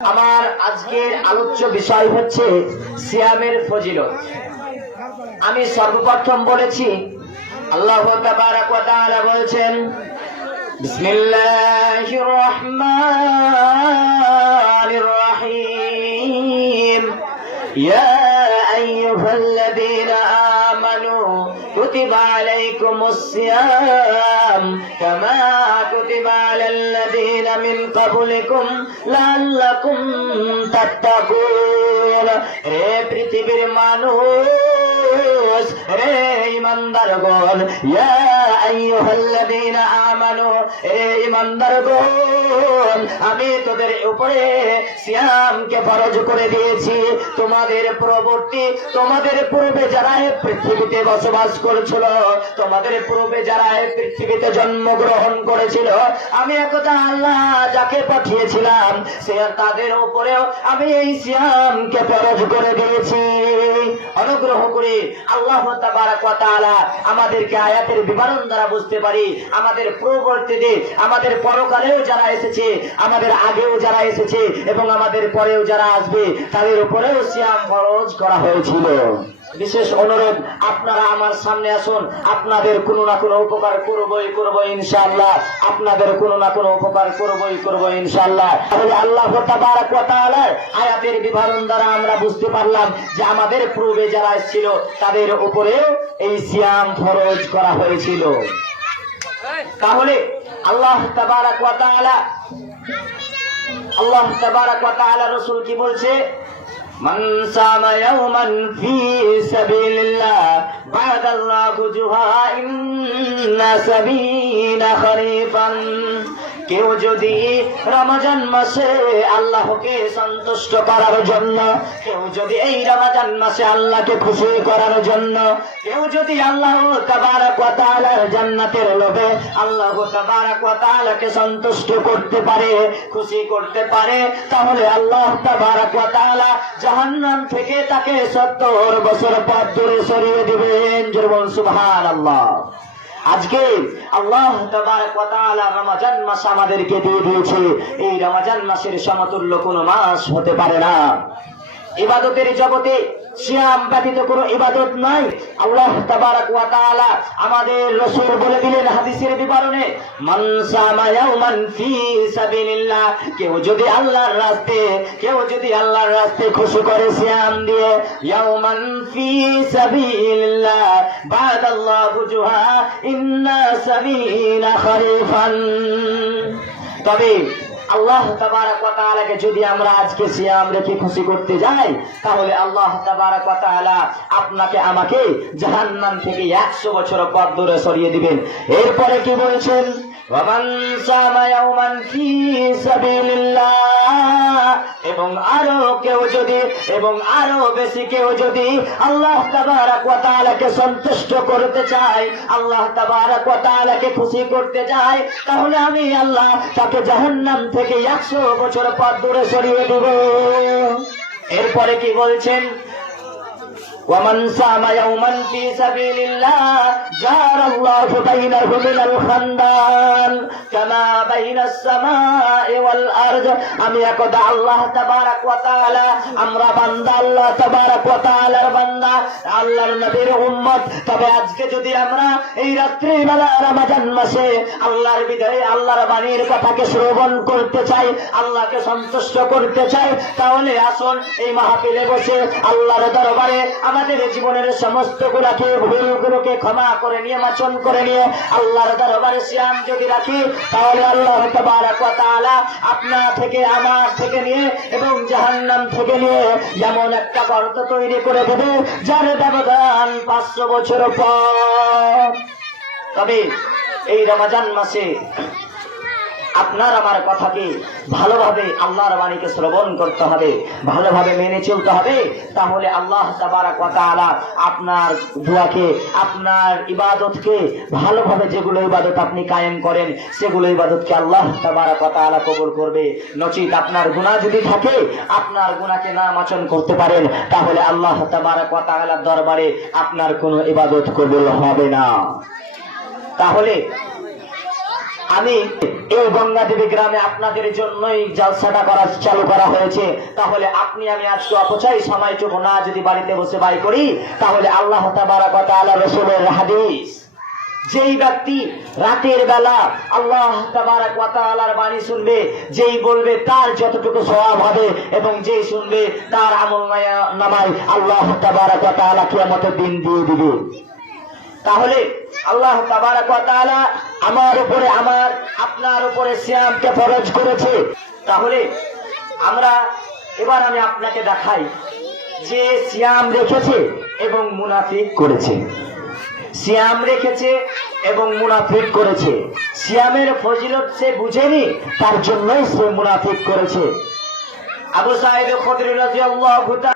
আমার আজকের আলোচ্য বিষয় হচ্ছে সিয়ামের ফজিলত। আমি সর্বপ্রথম বলেছি আল্লাহ তাবারাক ওয়া তাআলা বলেছেন বিসমিল্লাহির রহমানির রহিম ইয়া আইয়ুহাল্লাযীনা আমানু কুতিবা আলাইকুমুস সিয়াম কামা কুতিবা আলাল্লাযীনা মিন ক্বাবলিকুম লাআল্লাকুম তাত্তাকুন। হে পৃথিবীর মানুষ, হে ঈমানদারগণ, ইয়া আইয়ুহাল্লাযীনা আমানু, হে ঈমানদারগণ, আমি তোদের উপরে সিয়ামকে ফরজ করে দিয়েছি। তোমাদের পূর্ববর্তী, তোমাদের পূর্বে যারা পৃথিবীতে বসবাস করেছিল, তোমাদের পূর্বে যারা পৃথিবীতে জন্মগ্রহণ করেছিল, আমি একদা আল্লাহ যাকে পাঠিয়েছিলাম সে তাদের উপরেও আমি এই সিয়ামকে ফরজ করে দিয়েছি। অনুগ্রহ করে আল্লাহ তাবারাক ওয়া তাআলা আমাদেরকে আয়াতের বিবরণ দ্বারা বুঝতে পারি আমাদের পূর্ববর্তীতে, আমাদের পরকালেও যারা এসেছে, আমাদের আগেও যারা এসেছে এবং আমাদের পরেও যারা আসবে তাদের উপরেও সিয়াম ফরজ করা হয়েছিল। বিশেষ অনুরোধ, আপনারা আমার সামনে আসুন, আপনাদের কোনো না কোনো উপকার করবো ইনশাআল্লাহ, আপনাদের কোনো না কোনো উপকার করবো ইনশাআল্লাহ। তাহলে আল্লাহ তাবারাক ওয়া তাআলার আয়াতের বিবরণ দ্বারা আমরা বুঝতে পারলাম যে আমাদের পূর্বে যারা ছিল তাদের উপরেও এই সিয়াম ফরজ করা হয়েছিল। তাহলে আল্লাহ তাবারাক ওয়া তাআলা রাসূল কি বলছে? মান সামা ইয়াওমান ফি সাবিলিল্লাহ বা'দাল্লাহু জুহাইন্না সাবিনা খরিফান। কেউ যদি রমজান মাসে আল্লাহকে সন্তুষ্ট করার জন্য, কেউ যদি এই রমজান মাসে আল্লাহকে খুশি করার জন্য, কেউ যদি আল্লাহ তাবারাক ওয়া তাআলার জান্নাতের লোভে আল্লাহ তাবারাক ওয়া তাআলাকে সন্তুষ্ট করতে পারে, খুশি করতে পারে, তাহলে আল্লাহ তাবারাক ওয়া তাআলা জাহান্নাম থেকে তাকে 70 বছর পথ দূরে সরিয়ে দিবেন। জোরে সুবহানাল্লাহ। আজকে আল্লাহ তাবারাক ওয়া তাআলা রমজান মাস আমাদেরকে দিয়ে দিয়েছে। এই রমজান মাসের সমতুল্য কোনো মাস হতে পারে না। ইবাদতের জগতে সিয়াম ব্যতীত কোনো ইবাদত নাই। আল্লাহ তাবারাক ওয়া তাআলা আমাদের রাসূল বলে দিলেন হাদিসের বিবরণে, মান সামা ইয়াওমান ফি সাবিলিল্লাহ, কেউ যদি আল্লাহর রাস্তায় খুশি করে সিয়াম দিয়ে, ইয়াওমান ফি সাবিলিল্লাহ বা'দাল্লাহু জুহাইন্না সাবিনা খরিফান। তবে আল্লাহ তাবারাক ওয়া তাআলাকে যদি আমরা আজকে সিয়াম রেখে খুশি করতে যাই, তাহলে আল্লাহ তাবারাক ওয়া তাআলা আপনাকে আমাকে জাহান্নাম থেকে 100 বছর পথ দূরে সরিয়ে দিবেন। এরপরে কি বলছেন? ওয়ামান সামা ইয়াওমান ফি সাবিলিল্লাহ, এবং আরো বেশি কেউ যদি আল্লাহ তাবারাক ওয়া তাআলাকে সন্তুষ্ট করতে চায়, আল্লাহ তাবারাক ওয়া তাআলাকে খুশি করতে চায়, তাহলে আমি আল্লাহ তাকে জাহান্নাম থেকে 100 বছর পথ দূরে সরিয়ে দেব। এরপরে কি বলছেন? ওয়ামান সামা ইয়াওমান ফি সাবিলিল্লাহ জারাল্লাহু বাইনাহু মিনাল খান্দান কামা বাইনাস সামাই ওয়াল আরদ। আমি একদা আল্লাহ তাবারাক ওয়া তাআলা, আমরা বান্দা, আল্লাহ তাবারাক ওয়া তাআলার বান্দা, আল্লাহর নবীর উম্মত। তবে আজকে যদি আমরা এই রাত্রিবেলা রমজান মাসে আল্লাহর বিদায়, আল্লাহর বাণীর কথাকে শ্রবণ করতে চাই, আল্লাহকে সন্তুষ্ট করতে চাই, তাহলে আসুন এই মাহফিলে বসে আল্লাহর দরবারে আমাদের জীবনের সমস্ত ভুলগুলোকে ক্ষমা করে নিয়ে, মাচন করে নিয়ে আল্লাহর দরবারে সিয়াম যদি রাখি, তাহলে আল্লাহ তাবারাক ওয়া তাআলা আপনা থেকে, আমার থেকে নিয়ে এবং জাহান্নাম থেকে নিয়ে এমন একটা গর্ত তৈরি করে দেবে যার ব্যবধান 500 বছর পর। তবে এই রমজান মাসে আপনার আমার কথাকে ভালোভাবে আল্লাহর বাণীকে শ্রবণ করতে হবে, ভালোভাবে মেনে চলতে হবে। তাহলে আল্লাহ তাবারাক ওয়া তাআলা আপনার দোয়াকে, আপনার ইবাদতকে ভালোভাবে, যেগুলো ইবাদত আপনি কায়েম করেন সেগুলো ইবাদতকে আল্লাহ তাবারাক ওয়া তাআলা কবুল করবে। নচিত আপনার গুনাহ যদি থাকে, আপনার গুনাহকে না মোচন করতে পারেন, তাহলে আল্লাহ তাবারাক ওয়া তাআলার দরবারে আপনার কোনো ইবাদত কবুল হবে না। তাহলে আমি এই গঙ্গাদেবী গ্রামে আপনাদের জন্যই জলসাটা চালু করা হয়েছে। তাহলে আপনি আমি আজকে অপচয় সময়টুকু না যদি বাড়িতে বসে বাই করি, তাহলে আল্লাহ তাবারাক ওয়া তাআলা রাসূলের হাদিস, যেই ব্যক্তি রাতের বেলা আল্লাহ তাবারাক ওয়া তাআলার বাণী শুনবে, যেই বলবে তার যতটুকু সওয়াব হবে, এবং যেই শুনবে তার আমল নামায় আল্লাহ তাবারাক ওয়া তাআলা কিয়ামতের দিন দিয়ে দিবে। তাহলে আল্লাহ তাবারাক ওয়া তাআলা আমার উপরে, আমার আপনার উপরে সিয়ামকে ফরজ করেছে। তাহলে এবার আমি আপনাকে দেখাই যে সিয়াম রেখেছে এবং মুনাফিক করেছে। সিয়াম রেখেছে এবং মুনাফিক করেছে। সিয়ামের ফজিলত সে বুঝেনি, তার জন্যই সে মুনাফিক করেছে। আবু সাঈদ খুদরি রাদিয়াল্লাহু তাআলা